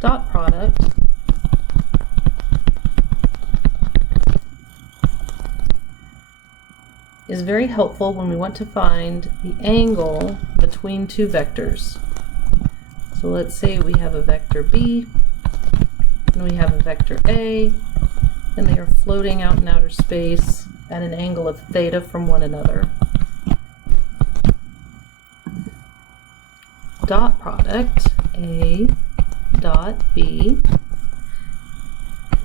dot product is very helpful when we want to find the angle between two vectors. So let's say we have a vector B and we have a vector A, and they are floating out in outer space at an angle of theta from one another. Dot product A dot B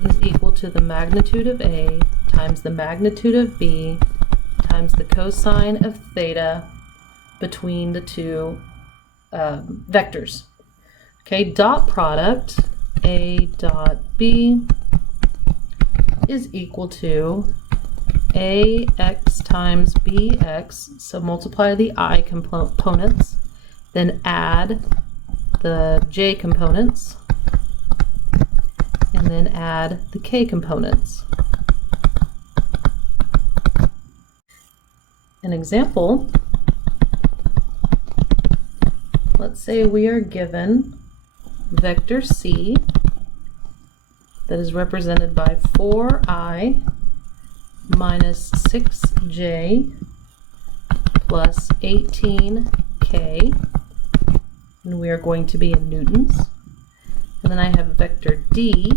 is equal to the magnitude of A times the magnitude of B times the cosine of theta between the two vectors. Okay, dot product A dot B is equal to AX times BX, so multiply the I components, then add the J components, and then add the K components. An example, let's say we are given vector C that is represented by 4I minus 6J plus 18K, and we are going to be in newtons. And then I have vector D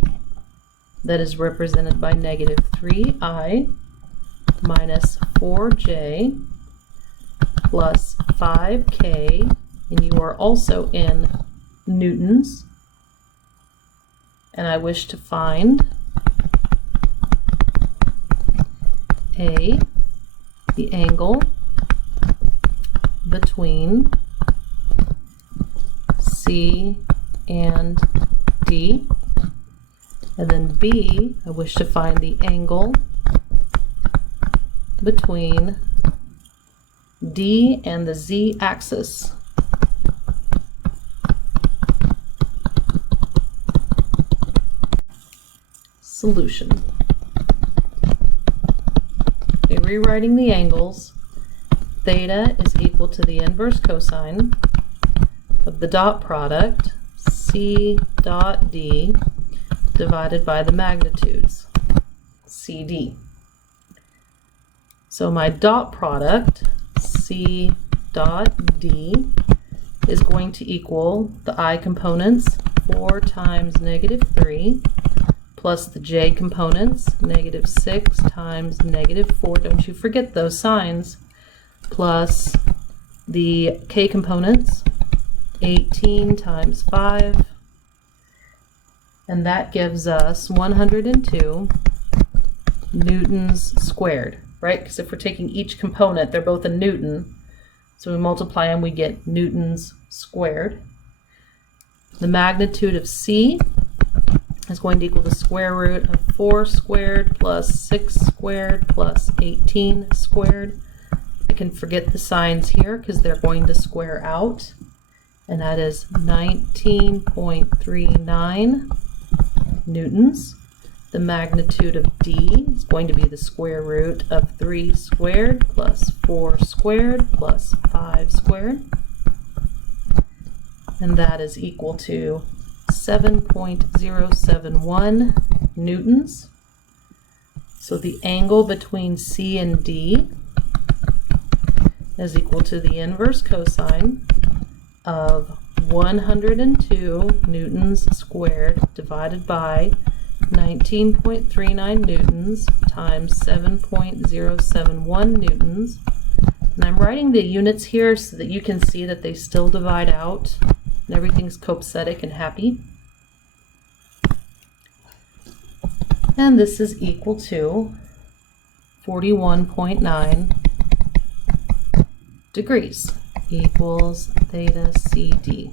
that is represented by negative 3I minus 4J plus 5K, and you are also in newtons. And I wish to find A, the angle between C and D, and then B, I wish to find the angle between D and the Z axis. Solution. Okay, rewriting the angles, theta is equal to the inverse cosine of the dot product C dot D divided by the magnitudes CD. So my dot product C dot D is going to equal the I components, 4 times negative 3, plus the J components, negative 6 times negative 4, don't you forget those signs, plus the K components, 18 times 5, and that gives us 102 newtons squared, right? Because if we're taking each component, they're both a newton, so we multiply them, we get newtons squared. The magnitude of C is going to equal the square root of 4 squared plus 6 squared plus 18 squared. I can forget the signs here because they're going to square out, and that is 19.39 newtons. The magnitude of D is going to be the square root of 3 squared plus 4 squared plus 5 squared, and that is equal to 7.071 newtons. So the angle between C and D is equal to the inverse cosine of 102 newtons squared divided by 19.39 newtons times 7.071 newtons. And I'm writing the units here so that you can see that they still divide out and everything's copacetic and happy. And this is equal to 41.9 degrees equals theta CD.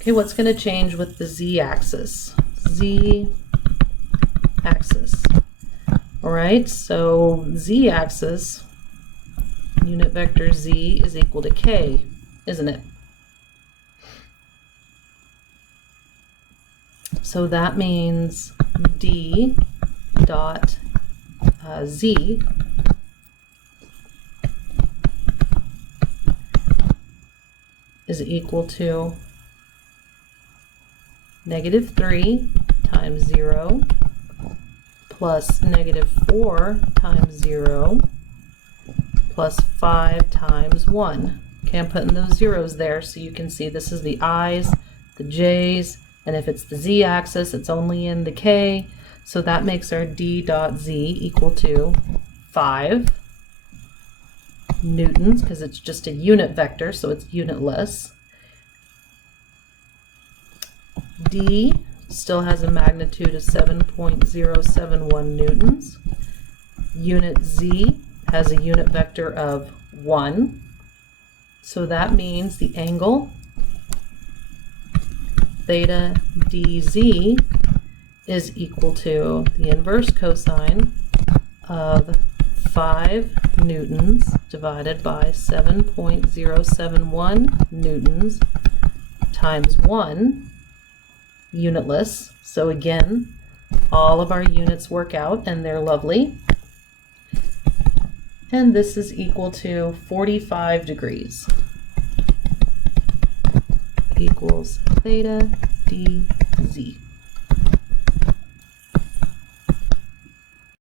Okay, what's going to change with the z-axis? Z-axis. All right, so z-axis, unit vector z is equal to k, isn't it? So that means d dot z is equal to -3 times 0 plus -4 times 0 plus 5 times 1. Okay, I'm putting those zeros there so you can see this is the i's, the j's, and if it's the z-axis, it's only in the k. So that makes our d dot z equal to 5 newtons, because it's just a unit vector, so it's unitless. D still has a magnitude of 7.071 newtons. Unit z has a unit vector of 1. So that means the angle theta dz is equal to the inverse cosine of 5 newtons divided by 7.071 newtons times 1, unitless. So again, all of our units work out and they're lovely. And this is equal to 45 degrees equals theta dz.